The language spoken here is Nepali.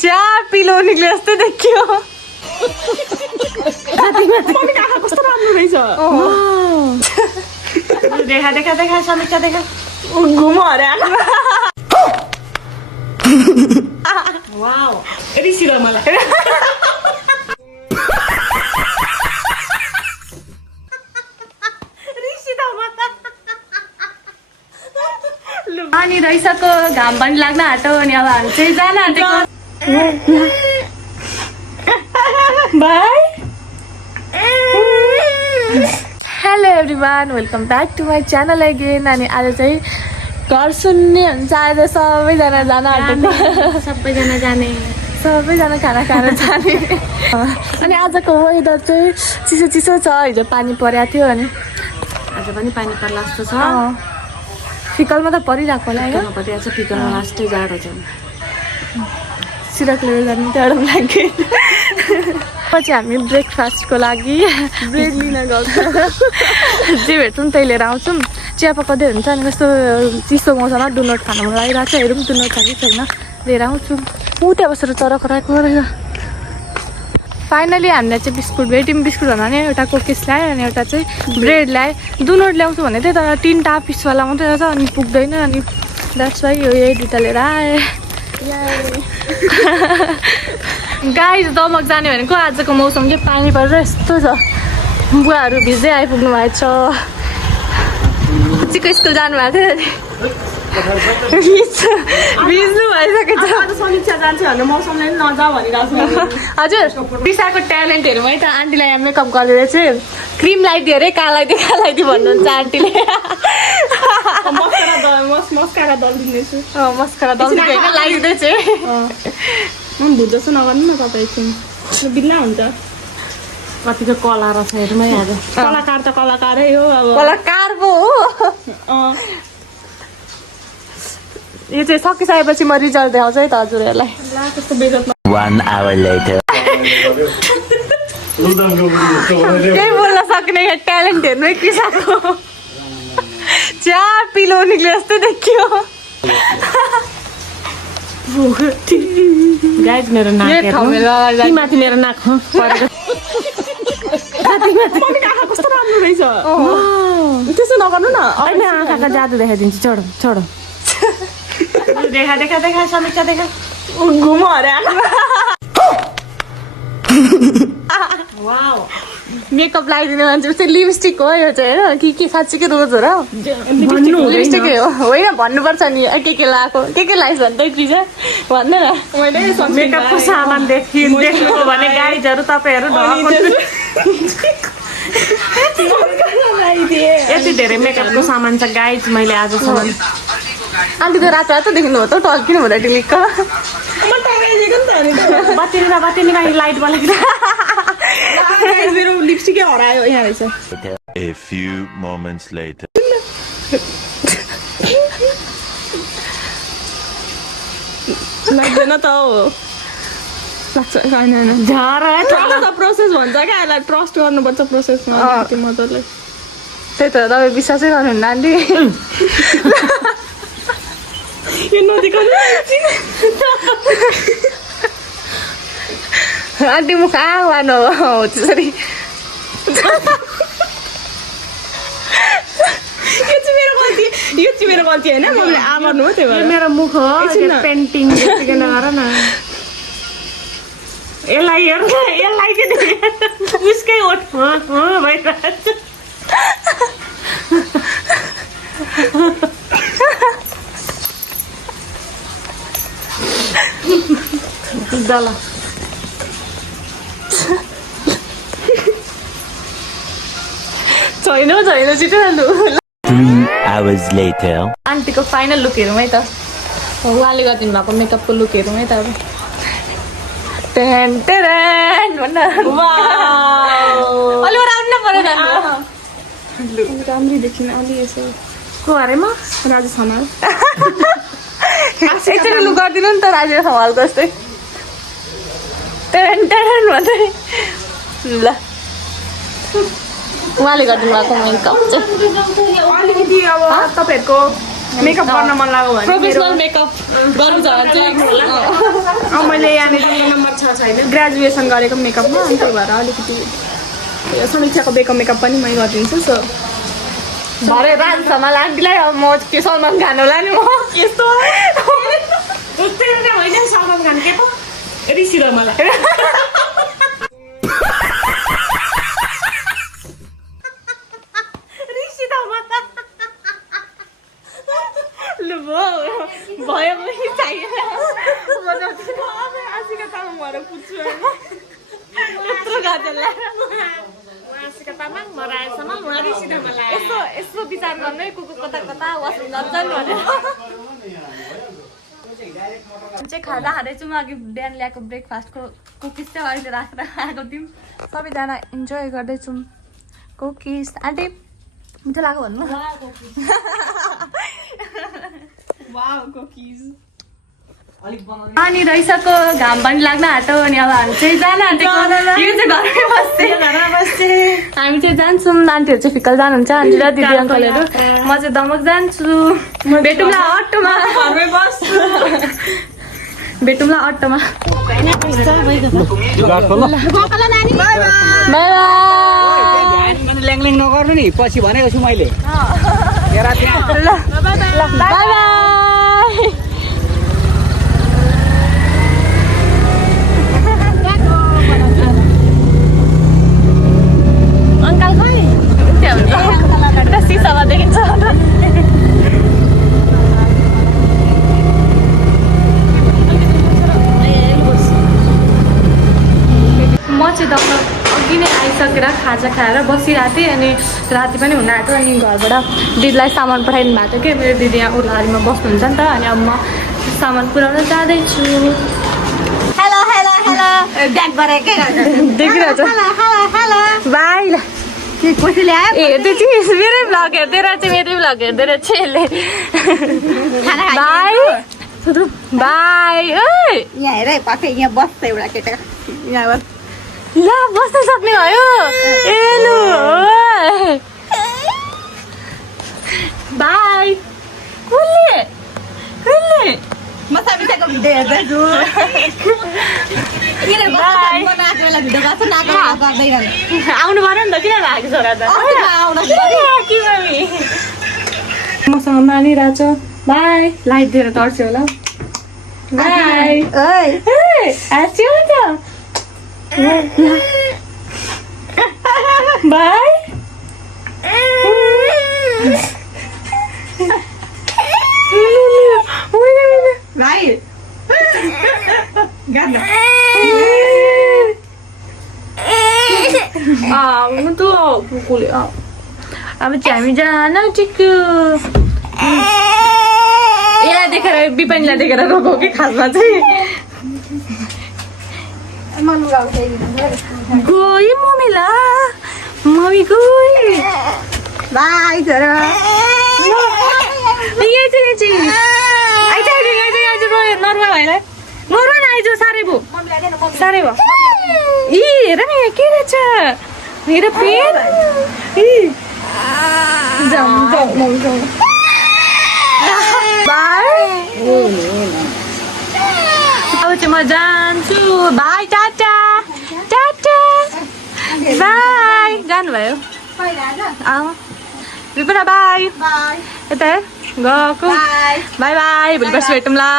च्या पिलो निक्ले जस्तै देखियो कस्तो राम्रो रहेछ देखा देखा देखा समीक्षा देखा घुम अरे वाउ रिसिर मलाई अनि रहिसक्यो घाम पनि लाग्न आँटो अनि अब हामी चाहिँ जान आँटेको bye hello everyone welcome back to my channel again अनि आज चाहिँ घर सुन्ने हुन्छ आज सबैजना जान आँटेको सबैजना जाने सबैजना खाना खाएर जाने अनि आजको वेदर चाहिँ चिसो चिसो छ हिजो पानी परेको थियो अनि आज पनि पानी पर्ला जस्तो छ फिकलमा त परिरहेको होला होइन परिरहेको छ फिकलमा लास्टै जाडो छ सिरक लिएर जानु त्यहाँबाट लाग्यो पछि हामी ब्रेकफास्टको लागि ब्रेड लिन गएको जे भेट्छौँ त्यही लिएर आउँछौँ चिया पकाउँदै हुन्छ अनि कस्तो चिसो मौसममा डुनट खानु मन लागिरहेको छ हेरौँ डुनट छ कि छैन लिएर आउँछु ऊ त्यहाँ बसेर चरा कराएको रहेछ फाइनली हामीले चाहिँ बिस्कुट भेट्यौँ बिस्कुट भन्दा पनि एउटा कुकिज ल्यायो अनि एउटा चाहिँ ब्रेड ल्यायो डुनट ल्याउँछु भने त्यही तर 3टा पिसवाला मात्रै रहेछ अनि पुग्दैन अनि द्याट्स वाइ यो यही दुइटा लिएर आएँ गाई दमक जाने भनेको आजको मौसम चाहिँ पानी परेर यस्तो छ बुवाहरू भिज्दै आइपुग्नु भएको छ चिको स्कुल जानुभएको थियो भिज्नु भइसकेको छ आज समीक्षा जान्छ भने मौसमले पनि नजाऊ भनिरहेको छु हजुर पिसाको ट्यालेन्टहरू है त आन्टीलाई यहाँ मेकअप गरेर चाहिँ क्रिम लगाइदियो अरे कालाइदियो भन्नुहुन्छ आन्टीले मस्कारा दल दिनेछु मस्कारा दल होइन लगाइदिँदै चाहिँ धुँदैछु नगर्नु न तपाईँ एकछिन बिल्ला हुन्छ कतिको कला रहेछ हेरौँ है आज कलाकार त कलाकारै हो अब कलाकार पो हो यो चाहिँ सकिसकेपछि म रिजल्ट देखाउँछु है त हजुरहरूलाई कस्तो बेजत 1 hour later केही बोल्न सक्ने ट्यालेन्ट हेर्नु है किसाको च्या पिलो निक्ले जस्तै देखियो गाइज मेरो नाक माथि मेरो नाक कस्तो राम्रो रहेछ त्यसो नगर्नु न अहिले आँखाको जादु देखाइदिन्छु छोडो छोडो देखा देखा देखा समीक्षा देखा घुम अरे वाउ मेकअप लगाइदिने मान्छे चाहिँ लिपस्टिक हो यो चाहिँ होइन के साँच्चीकै रोज हो र लिपस्टिकै हो होइन भन्नुपर्छ नि के लगाएको के लगाइस् भने त्यही चिज भन्दैन मैले मेकअपको सामान देख्नुभयो भने गाइजहरू तपाईँहरू यति धेरै मेकअपको सामान छ गाइज मैले आजसम्म आन्टीको रातो रातो देख्नु हो त टल्किनु हुँदा टिलिक्क बातिनीमा लाइट बलेको मेरो लिपस्टिकै हरायो यहाँ रहेछ A few moments later लाग्दैन त हो लाग्छ होइन प्रोसेस भन्छ क्या यसलाई ट्रस्ट गर्नुपर्छ प्रोसेसमा मजाले त्यही त तपाईँ विश्वासै गर्नुहुन्न आन्टी यो नदीको आन्टी मुख आवान हो त्यसरी यो चाहिँ मेरो गल्ती होइन मैले आमार्नु हो त्यो मेरो मुख हो पेन्टिङ गर न यसलाई चाहिँ उसकै ओठ भइरहेको दला छैन छिटो जानु 3 hours later आन्टीको फाइनल लुक हेरौँ है त उहाँले गरिदिनु भएको मेकअपको लुक हेरौँ है त अब टेन टेन भन्न अलि राम्रो पऱ्यो राम्रै देखिन अलि यसो को अरेमा राजेश हमाल एकचोटि लुक गरिदिनु नि त राजेश हमालको जस्तै टेन टेन भन्दै ल उहाँले गरिदिनु भएको मेकअप चाहिँ अलिकति अब तपाईँहरूको मेकअप गर्न मन लाग्यो भने प्रोफेसनल मेकअप गर्नु छ भने चाहिँ मैले यहाँनिर नम्बर छैन ग्रेजुएसन गरेको मेकअपमा अनि त्यही भएर अलिकति समीक्षाको मेकअप पनि मै गरिदिन्छु सो भरे राजसम्म आन्टीलाई अब म त्यो सलमान खान होला नि म यस्तो होइन सलमान खान के पो रिसिलो मलाई भयो पनि चाहिएन म आशिका तामाङ भएर पुग्छु यत्रो गाजल यस्तो विचार गर्नै कुकुर कता कता वासरुम जान्छन् भनेर चाहिँ खाना खाँदैछौँ अघि बिहान ल्याएको ब्रेकफास्टको कुकिज चाहिँ अहिले राखेर आएको थियौँ सबैजना इन्जोय गर्दैछौँ कुकिज आन्टी मिठो लाग्यो भन्नु अनि रहेछको घाम पनि लाग्न आँटो अनि अब हामी चाहिँ जान आँटेको यो चाहिँ घरमै बस्छ हामी चाहिँ जान्छौँ आन्टीहरू चाहिँ फिक्कल जानुहुन्छ आन्टी र दिदी अङ्कलहरू म चाहिँ दमक जान्छु भेटौँला अटोमा भेटौँला अटोमा ल्याङल्याङ नगर्नु नि पछि भनेको छु मैले बाई अङ्कल खै त्यहाँ हुन्छ सिसामा देखिन्छ म चाहिँ दक्टर अघि नै आइसकेर खाजा खाएर बसिरहेको थिएँ अनि राति पनि हुन आँट्यो अनि घरबाट दिदीलाई सामान पठाइदिनु भएको थियो कि मेरो दिदी यहाँ उर्लाहारीमा बस्नुहुन्छ नि त अनि अब म सामान पुऱ्याउन जाँदैछु हेलो हेलो हेलो ब्याक गरेर के देखिरहेछ बाई ल के कसैले आयो ए त्यो चाहिँ मेरै भ्लग हेर्दै रहेछ मेरै भ्लग हेर्दै रहेछ यसले बाई बाई ओइ यहाँ हेर पछि यहाँ बस्छ एउटा केटा यहाँ ल बस्न सक्ने भयो ए लु बाई कसले कसले म समीक्षाको भिडियो हेर्दैछु बाई नाको बेला भिडियो गर्छ नाको गर्दैन आउनु पऱ्यो नि त किन भाग्यो छोरा त मसँग मानिरहेछ बाई लाइट दिएर तर्स्यो होला बाई ओइ हाँस्यो नि त बाई भाइ गाड्नु आउनु त कुकुरले अब चाहिँ हामी जान टिक्यो यसलाई देखेर बिपानीलाई देखेर रोको कि खासमा चाहिँ गयो मम्मीला मम्मी गयो बाई छोरा नर्मा भाइलाई नर्मा न आइज साह्रै भयो साह्रै भयो इ हेर न यहाँ के रहेछ हेर पेन अब चाहिँ म जान्छु बाई टाटा टाटा बाई जानुभयो विपना बाई यता गएको बाई बाई भोलि पर्सि भेटौँला